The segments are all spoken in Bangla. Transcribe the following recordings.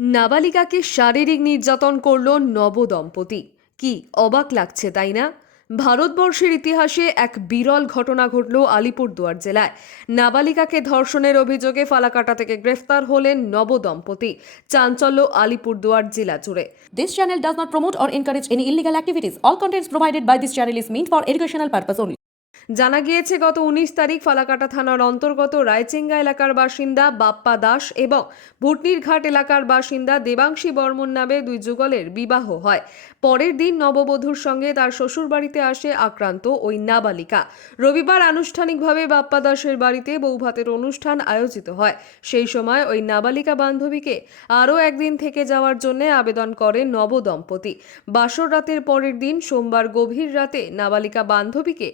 নাবালিকাকে শারীরিক নির্যাতন করল নব দম্পতি কি অবাক লাগছে, তাই না? ভারতবর্ষের ইতিহাসে এক বিরল ঘটনা ঘটল আলিপুরদুয়ার জেলায়। নাবালিকাকে ধর্ষণের অভিযোগে ফালাকাটা থেকে গ্রেফতার হলেন নব দম্পতি চাঞ্চল্য আলিপুরদুয়ার জেলা জুড়ে। This channel does not promote or encourage any illegal activities all contents provided by this channel is mean for educational purpose only জানা গিয়েছে, গত উনিশ তারিখ ফালাকাটা থানার অন্তর্গত রায়চেঙ্গা এলাকার বাসিন্দা বাপ্পা দাস এবং ভুটনির ঘাট এলাকার বাসিন্দা দেবাংশী বর্মন নামে দুই যুগলের বিবাহ হয়। পরের দিন নববধূর সঙ্গে তার শ্বশুরবাড়িতে আসে আক্রান্ত ওই নাবালিকা। রবিবার আনুষ্ঠানিকভাবে বাপ্পা দাসের বাড়িতে বৌভাতের অনুষ্ঠান আয়োজিত হয়। সেই সময় ওই নাবালিকা বান্ধবীকে আরও একদিন থেকে যাওয়ার জন্য আবেদন করে নবদম্পতি। বাসর রাতের পরের দিন সোমবার গভীর রাতে নাবালিকা বান্ধবীকে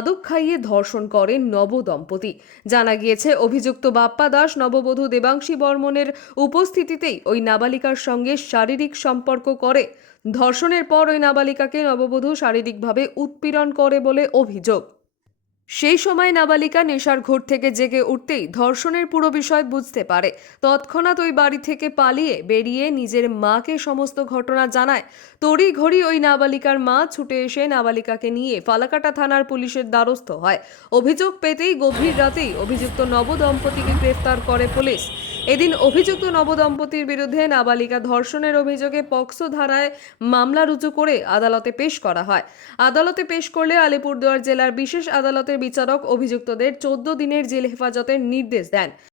মাদক খাইয়ে ধর্ষণ করেন নবদম্পতি। জানা গিয়েছে, অভিযুক্ত বাপ্পা দাস, নববধূ দেবাংশী বর্মনের উপস্থিতিতেই ওই নাবালিকার সঙ্গে শারীরিক সম্পর্ক করে। ধর্ষণের পর ওই নাবালিকাকে নববধূ শারীরিকভাবে উৎপীড়ন করে বলে অভিযোগ। সেই সময় নাবালিকা নেশার ঘোর থেকে জেগে উঠতেই ধর্ষণের পুরো বিষয় বুঝতে পারে। তৎক্ষণাৎ ওই বাড়ি থেকে পালিয়ে বেরিয়ে নিজের মাকে সমস্ত ঘটনা জানায়। তড়ি ঘড়ি ওই নাবালিকার মা ছুটে এসে নাবালিকাকে নিয়ে ফালাকাটা থানার পুলিশের দ্বারস্থ হয়। অভিযোগ পেতেই গভীর রাতেই অভিযুক্ত নবদম্পতিকে গ্রেফতার করে পুলিশ। এদিন অভিযুক্ত নবদম্পতির বিরুদ্ধে নাবালিকা ধর্ষণের অভিযোগে পক্সো ধারায় মামলা রুজু করে আদালতে পেশ করা হয়। আদালতে পেশ করলে আলিপুরদুয়ার জেলার বিশেষ আদালতের বিচারক অভিযুক্তদের চোদ্দ দিনের জেল হেফাজতের নির্দেশ দেন।